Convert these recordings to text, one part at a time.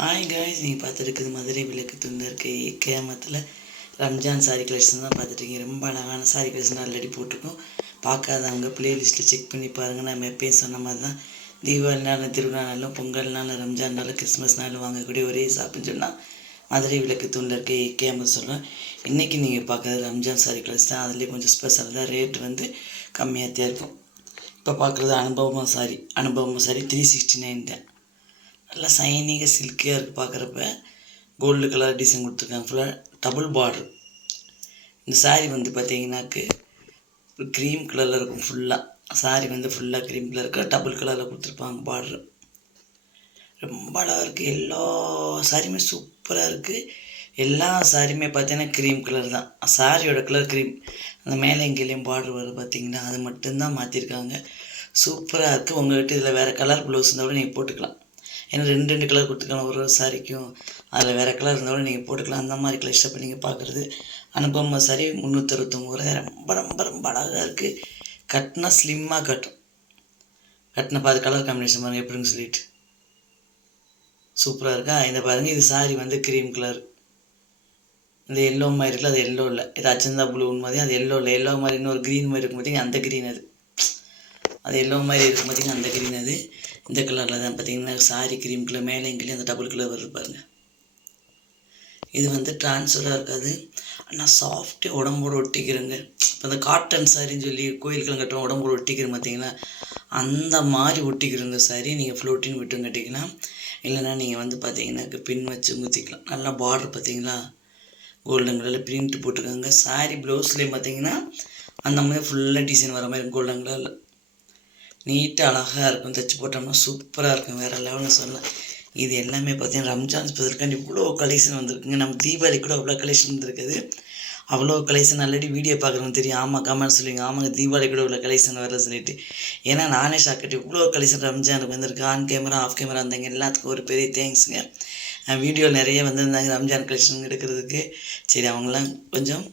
Hi guys நீங்கள் பார்த்துருக்குது மதுரை விளக்கு துண்டு இருக்க. கேமத்தில் ரம்ஜான் சாரி கலெக்ஷன் தான் பார்த்துருக்கீங்க ரொம்ப அழகான சாரி கலெக்ஷன் ஆல்ரெடி போட்டிருக்கோம். பார்க்காதவங்க ப்ளேலிஸ்ட்டில் செக் பண்ணி பாருங்கள் நம்ம எப்பயும் சொன்ன மாதிரி தான் தீபாவளினாலும் திருவிழானாலும் பொங்கல்னாலும் ரம்ஜான்னாலும் கிறிஸ்மஸ்னாலும் வாங்கக்கூடிய ஒரே ஷாப்புன்னு சொன்னால் மதுரை விளக்கு தூண்டில் இருக்க. கேமஸ் சொல்கிறேன் இன்றைக்கி நீங்கள் பார்க்குறது ரம்ஜான் சாரி கலெக்ஷன் தான். அதுலேயே கொஞ்சம் ஸ்பெஷல் தான் ரேட் வந்து கம்மியாக தான் இருக்கும். இப்போ பார்க்குறது அனுபவமாக சாரி அனுபவமாக சாரி த்ரீ சிக்ஸ்டி நைன் தான். நல்லா சைனிங்காக சில்கியாக இருக்குது பார்க்குறப்ப கோல்டு கலர் டிசைன் கொடுத்துருக்காங்க ஃபுல்லாக டபுள் பார்டர் இந்த சாரீ வந்து பார்த்தீங்கன்னாக்கு க்ரீம் கலரில் இருக்கும் ஃபுல்லாக சாரீ வந்து ஃபுல்லாக க்ரீம் கலர் இருக்குது டபுள் கலரில் கொடுத்துருப்பாங்க பார்டர் ரொம்ப அழகாக இருக்குது எல்லா சாரியுமே சூப்பராக இருக்குது எல்லா சாரியுமே பார்த்தீங்கன்னா க்ரீம் கலர் தான். சாரியோட கலர் க்ரீம் அந்த மேலே எங்கேயும் பார்டர் வரும் பார்த்தீங்கன்னா அது மட்டும்தான் மாற்றிருக்காங்க சூப்பராக இருக்குது உங்கள்கிட்ட இதில் வேறு கலர் ப்ளவுஸ் இருந்தால் கூட நீங்கள் போட்டுக்கலாம். ஏன்னா ரெண்டு ரெண்டு கலர் கொடுத்துக்கலாம் ஒரு ஒரு சாரிக்கும் அதில் வேறு கலர் இருந்தால் கூட நீங்கள் போட்டுக்கலாம். அந்த மாதிரி கலர் இப்போ நீங்கள் பார்க்குறது அனுபவமாக சாரி முந்நூற்றறுபத்தொம்பது ரூபாய் ரொம்ப ரொம்ப ரொம்ப அழகாக இருக்குது கட்டினா ஸ்லிம்மாக கட்டும். கட்டின பாதி கலர் காம்பினேஷன் பாருங்கள் எப்படின்னு சொல்லிட்டு. சூப்பராக இருக்கா? இந்த பாருங்கள் இது சாரி வந்து க்ரீம் கலர் இந்த எல்லோ மாதிரி இருக்குல்ல அது எல்லோ இல்லை. இது அச்சந்தா ப்ளூன்னு மாதிரி அது எல்லோ இல்லை. எல்லோ மாதிரி இன்னொரு க்ரீன் மாதிரி இருக்கும் பார்த்தீங்கன்னா அந்த க்ரீன் அது. அது எல்லோ மாதிரி இருக்கும் பார்த்தீங்கன்னா அந்த க்ரீன் அது. இந்த கலரில் தான் பார்த்தீங்கன்னா சாரி க்ரீம் கலர் மேலே எங்கேயும் அந்த டபுள் கலர் வருது இது வந்து ட்ரான்ஸ்ஃபராக இருக்காது. ஆனால் சாஃப்டே உடம்போடு ஒட்டிக்கிறேங்க. இப்போ இந்த காட்டன் சாரின்னு சொல்லி கோயிலுக்கெல்லாம் கட்டுறோம் உடம்போடு ஒட்டிக்கிறோம் பார்த்தீங்கன்னா அந்த மாதிரி ஒட்டிக்கிறோங்க இந்த சாரி நீங்கள் ஃப்ளோட்டின் விட்டு கட்டிங்கன்னா இல்லைன்னா நீங்கள் வந்து பார்த்தீங்கன்னாக்க பின் வச்சு குத்திக்கலாம் நல்லா பார்டர் பார்த்தீங்களா கோல்டன் கலரில் பிரிண்ட் போட்டிருக்காங்க சாரி ப்ளவுஸ்லேயும் பார்த்தீங்கன்னா அந்த மாதிரி ஃபுல்லாக டிசைன் வர மாதிரி கோல்டன் கலரில் நீட்டாக அழகாக இருக்கும். தைச்சி போட்டோம்னா சூப்பராக இருக்கும். வேறு லெவலில் சொல்லலாம் இது எல்லாமே பார்த்தீங்கன்னா ரம்ஜான் ஸ்பெஷலுக்காண்டி இவ்வளோ கலெக்ஷன் வந்திருக்குங்க. நம்ம தீபாவளி கூட அவ்வளோ கலெக்ஷன் வந்திருக்குது. அவ்வளோ கலெக்ஷன் ஆல்ரெடி வீடியோ பார்க்குறவங்க தெரியும். ஆமாம் கமெண்ட் சொல்லுவீங்க. ஆமாங்க தீபாவளி கூட உள்ள கலெக்ஷன் வரல சொல்லிட்டு. ஏன்னா நானே ஷாக்கட்டு இவ்வளோ கலெக்ஷன் ரம்ஜானுக்கு வந்திருக்கு. ஆன் கேமரா ஆஃப் கேமரா வந்தாங்க எல்லாத்துக்கும் ஒரு பெரிய தேங்க்ஸுங்க வீடியோ நிறைய வந்திருந்தாங்க ரம்ஜான் கலெக்ஷன் எடுக்கிறதுக்கு. சரி அவங்களாம் கொஞ்சம்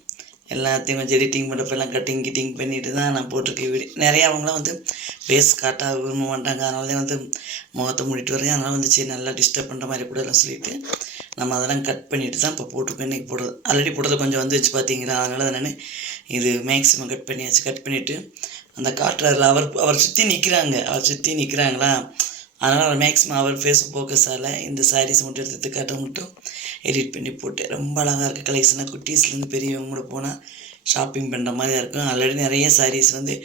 எல்லாத்தையும் கொஞ்சம் எடிட்டிங் பண்ணுறப்பெல்லாம் கட்டிங் கிட்டிங் பண்ணிட்டு தான் நான் போட்டிருக்கேன் வீடியோ நிறையா அவங்களாம் வந்து ஃபேஸ் காட்டாக விரும்ப மாட்டாங்க. அதனால தான் வந்து முகத்தை மூடிட்டு வரேன் அதனால் வந்து சரி நல்லா டிஸ்டர்ப் பண்ணுற மாதிரி கூட எல்லாம் சொல்லிட்டு நம்ம அதெல்லாம் கட் பண்ணிட்டு தான் இப்போ போட்டிருக்கோம். இன்றைக்கி போடுறது ஆல்ரெடி போட்டது கொஞ்சம் வந்து வச்சு பார்த்தீங்களா? அதனால தான் நான் இது மேக்ஸிமம் கட் பண்ணியாச்சு. கட் பண்ணிவிட்டு அந்த காட்டுறாருல அவர் அவர் சுற்றி நிற்கிறாங்க அவர் சுற்றி நிற்கிறாங்களா அதனால் அவர் மேக்ஸிமம் அவர் ஃபேஸ் ஃபோக்கஸால் இந்த சாரீஸ் மட்டும் எடுத்து எடுத்து காட்ட மட்டும் எடிட் பண்ணி போட்டு ரொம்ப அழகாக இருக்குது கலெக்ஷனாக குட்டீஸ்லேருந்து பெரியவங்க கூட போனால் ஷாப்பிங் பண்ணுற மாதிரி இருக்கும். ஆல்ரெடி நிறைய சாரீஸ் வந்து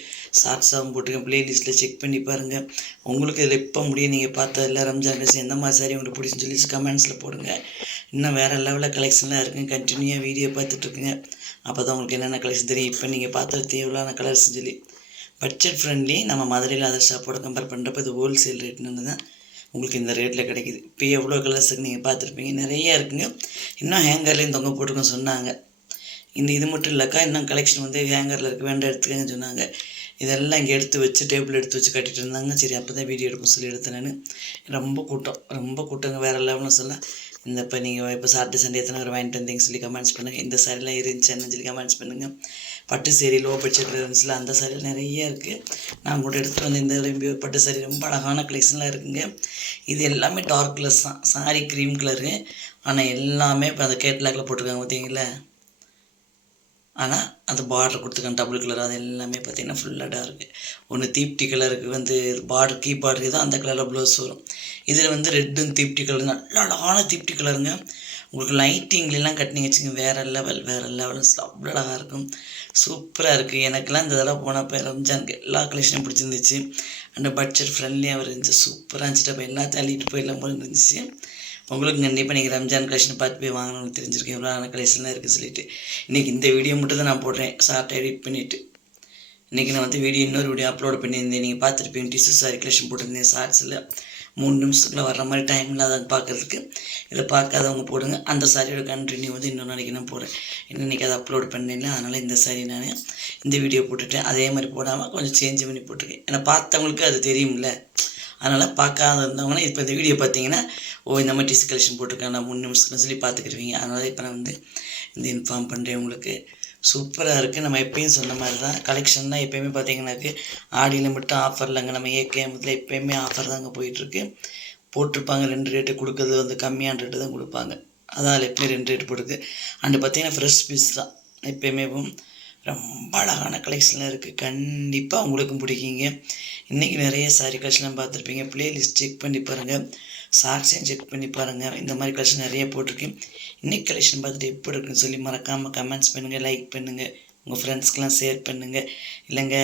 ஷார்ட்ஸாகவும் போட்டிருக்கேன். ப்ளேலிஸ்ட்டில் செக் பண்ணி பாருங்கள் உங்களுக்கு இதில் எப்போ முடியும் நீங்கள் பார்த்ததில்ல ரம்ஜான் ட்ரெஸ் எந்த மாதிரி சாரி உங்களுக்கு பிடிச்சுன்னு சொல்லி கமெண்ட்ஸில் போடுங்க. இன்னும் வேறு லெவலில் கலெக்ஷன்லாம் இருக்குங்க கண்டினியூவாக வீடியோ பார்த்துட்ருக்குங்க அப்போ தான் உங்களுக்கு என்னென்ன கலெக்ஷன் தெரியும். இப்போ நீங்கள் பார்த்தது தேவையான கலர்ஸ்னு சொல்லி. பட்ஜெட் ஃப்ரெண்ட்லி நம்ம மதுரையில் அதர் ஷாப்போட கம்பேர் பண்ணுறப்ப இது ஹோல்சேல் ரேட்னு தான் உங்களுக்கு இந்த ரேட்டில் கிடைக்குது. இப்போ எவ்வளோ கலர்ஸுக்கு நீங்கள் பார்த்துருப்பீங்க? நிறைய இருக்குங்க. இன்னும் ஹேங்கர்லேயும் தொங்க போட்டுருக்கோன்னு சொன்னாங்க. இந்த இது மட்டும் இல்லைக்கா இன்னும் கலெக்ஷன் வந்து ஹேங்கரில் இருக்க. வேண்டாம் எடுத்துக்கங்கன்னு சொன்னாங்க. இதெல்லாம் இங்கே எடுத்து வச்சு டேபிள் எடுத்து வச்சு கட்டிகிட்டு இருந்தாங்க. சரி அப்போ தான் வீடியோ எடுப்போம் சொல்லி எடுத்தேன் நான். ரொம்ப கூட்டம். ரொம்ப கூட்டங்க வேறு லெவலில் சொல்ல இந்த இப்போ நீங்கள் இப்போ சாட்டர்டே சண்டே எத்தனை வர வாங்கிட்டு வந்தீங்கன்னு சொல்லி கமெண்ட்ஸ் பண்ணுங்கள் இந்த சாரிலாம் இருந்துச்சுன்னு சொல்லி கமெண்ட்ஸ் பண்ணுங்கள் பட்டு சேரி லோ பட்ஜெட்டில் இருந்துச்சுல அந்த சாரியில் நிறைய இருக்குது நான் கூட எடுத்துகிட்டு வந்து இந்த விரும்பி பட்டு சாரி ரொம்ப அழகான கலெக்ஷன்லாம் இருக்குங்க. இது எல்லாமே டார்க் கலர்ஸ் தான். சாரி க்ரீம் கலரு ஆனால் எல்லாமே இப்போ அந்த கேட்லாகில் போட்டிருக்காங்க பார்த்தீங்களா ஆனால் அந்த பார்டர் கொடுத்துருக்காங்க டபுள் கலர் அது எல்லாமே பார்த்தீங்கன்னா ஃபுல்லாக டார்க்கு ஒன்று தீப்டி கலருக்கு வந்து பார்டர் கீ பார்டருக்கு தான் அந்த கலரில் ப்ளவுஸ் வரும். இதில் வந்து ரெட்டும் தீப்டி கலர் நல்ல அழகான தீப்டி கலருங்க உங்களுக்கு லைட்டிங்லாம் கட்டினீங்க வச்சுங்க வேறு லெவல் வேறு லெவல் அவ்வளோ அழகாக இருக்கும். சூப்பராக இருக்குது எனக்கெல்லாம் இந்த தடவை போனப்போ ரம்ஜானுக்கு எல்லா கலெக்ஷனும் பிடிச்சிருந்துச்சு. அந்த பட்ஜெட் ஃப்ரெண்ட்லியாக இருந்துச்சு. சூப்பராக இருந்துச்சு. அப்போ எல்லாத்தையும் அள்ளிட்டு போயிடலாம் போல இருந்துச்சு. உங்களுக்கு கண்டிப்பாக நீங்கள் ரம்ஜான் கலெக்ஷன் பார்த்து போய் வாங்கணும்னு தெரிஞ்சிருக்கேன் எவ்வளோ கலெக்ஷன்லாம் இருக்குது சொல்லிட்டு. இன்றைக்கி இந்த வீடியோ மட்டும் தான் நான் போடுறேன். ஷார்ட் எடிட் பண்ணிவிட்டு இன்றைக்கி நான் வந்து வீடியோ இன்னொரு வீடியோ அப்லோட் பண்ணியிருந்தேன். நீங்கள் பார்த்துருப்பீங்க. டிசு சாரி கலெக்ஷன் போட்டிருந்தேன். ஷார்ட்ஸில் மூணு நிமிஷத்துக்குள்ள வர்ற மாதிரி டைம் இல்லாத பார்க்குறதுக்கு இதை பார்க்காதவங்க போடுங்க. அந்த சாரியோட கண்டினியூ வந்து இன்னொரு நாளைக்கு நான் போடுறேன். இன்றைக்கி அதை அப்லோட் பண்ணல அதனால் இந்த சாரி நான் இந்த வீடியோ போட்டுட்டேன். அதே மாதிரி போடாமல் கொஞ்சம் சேஞ்ச் பண்ணி போட்டிருக்கேன். ஏன்னா பார்த்தவங்களுக்கு அது தெரியும்ல. அதனால் பார்க்காத இருந்தவங்கன்னா இப்போ இந்த வீடியோ பார்த்தீங்கன்னா ஓ இந்த மாதிரி டிஸ்கலெக்ஷன் போட்டிருக்கேன் நான் மூணு நிமிஷத்துக்குன்னு சொல்லி பார்த்துக்கிருவீங்க. அதனால் இப்போ நான் வந்து இந்த இன்ஃபார்ம் பண்ணுறேன் உங்களுக்கு. சூப்பராக இருக்குது நம்ம எப்பயும் சொன்ன மாதிரி தான் கலெக்ஷன் தான் எப்போயுமே பார்த்தீங்கன்னாக்கு ஆடியில் மட்டும் ஆஃபர் இல்லைங்க நம்ம ஏகேஎம்த்தில் எப்போயுமே ஆஃபர் தாங்க போயிட்டுருக்கு. போட்டிருப்பாங்க. ரெண்டு ரேட்டு கொடுக்குறது வந்து கம்மியான ரேட்டு தான் கொடுப்பாங்க. அதான் எப்பயுமே ரெண்டு ரேட்டு போடுது. அண்டு பார்த்தீங்கன்னா ஃப்ரெஷ் பீஸ் தான். எப்போயுமே ரொம்ப அழகான கலெக்ஷன்லாம் இருக்குது கண்டிப்பாக உங்களுக்கும் பிடிக்குங்க. இன்றைக்கி நிறைய சாரி கலெக்ஷன்லாம் பார்த்துருப்பீங்க. ப்ளேலிஸ்ட் செக் பண்ணி பாருங்கள் சாக்ஸையும் செக் பண்ணி பாருங்கள் இந்த மாதிரி கலெக்ஷன் நிறைய போட்டிருக்கு. இன்றைக்கி கலெக்ஷன் பார்த்துட்டு எப்படி இருக்குன்னு சொல்லி மறக்காமல் கமெண்ட்ஸ் பண்ணுங்கள் லைக் பண்ணுங்கள் உங்கள் ஃப்ரெண்ட்ஸ்க்கெலாம் ஷேர் பண்ணுங்கள் இல்லைங்க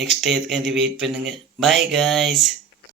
நெக்ஸ்ட் டேத்துக்காண்டி வெயிட் பண்ணுங்கள் பாய் காய்ஸ்